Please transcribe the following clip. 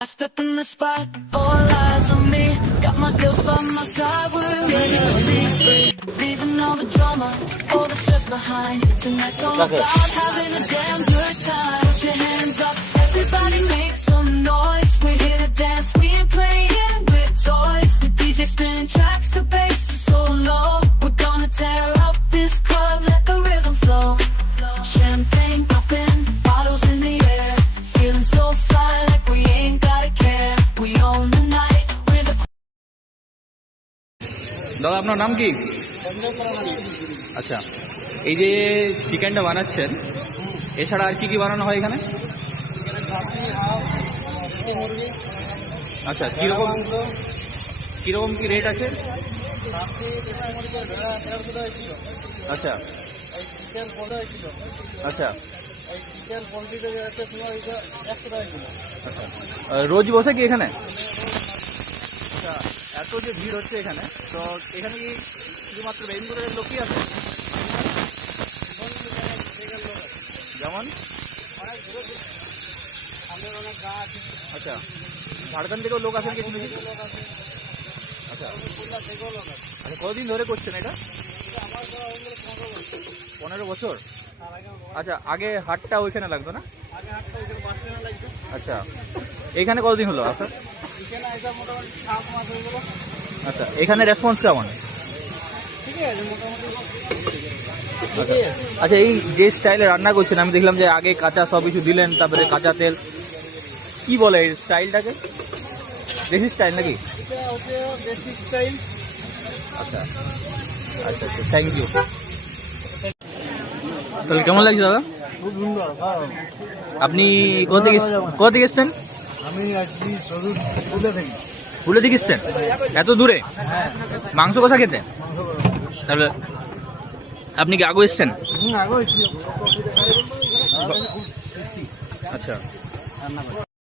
I step in the spot, all eyes on me. Got my girls by my side, we're ready to be free. Leaving all the drama, all the stress behind. Tonight's all about having a damn good time. Put your hands up, everybody make some noise. We're here to dance, we ain't playing with toys. The DJ spinning tracks, the bass is so low. We're gonna tear up this club, let the rhythm flow. Champagne popping, bottles in the air. Feeling so fly like we ain't gotta care. We own the night, we're the দাদা আপনার নাম কি? আচ্ছা, এই যে চিকেনটা বানাচ্ছেন এছাড়া আর কি কি বানানো হয় এখানে? আচ্ছা, কিরকম কি রেট আছে? আচ্ছা আচ্ছা রোজ বসে কি এখানে? আচ্ছা, এত যে ভিড় হচ্ছে এখানে, তো এখানে কি শুধুমাত্র বেঙ্গুলের লোকই আছে? যেমন আচ্ছা, ঝাড়খণ্ড থেকেও লোক আসেন কি শুনেছি? আচ্ছা আচ্ছা, কতদিন ধরে করছেন এটা? 15 বছর। আচ্ছা, আগে হাটটা ওইখানে লাগতো না? আচ্ছা, এইখানে কতদিন হলো আপনার? আচ্ছা, এখানে রেসপন্স কেমন? আচ্ছা, এই যে স্টাইলে রান্না করছেন আমি দেখলাম যে আগে কাঁচা সব কিছু দিলেন, তারপরে কাঁচা তেল, কি বলে এই স্টাইলটাকে? দেশি স্টাইল নাকি? আচ্ছা আচ্ছা আচ্ছা, থ্যাংক ইউ। তাহলে কেমন লাগছে দাদা? খুব সুন্দর। আপনি কোথা থেকে এসছেন? আমি আসছি সরুর ফুলে থেকে। ফুলে থেকে এসছেন এত দূরে মাংস কষা খেতে? তাহলে আপনি কি আগে এসছেন? আগে আচ্ছা।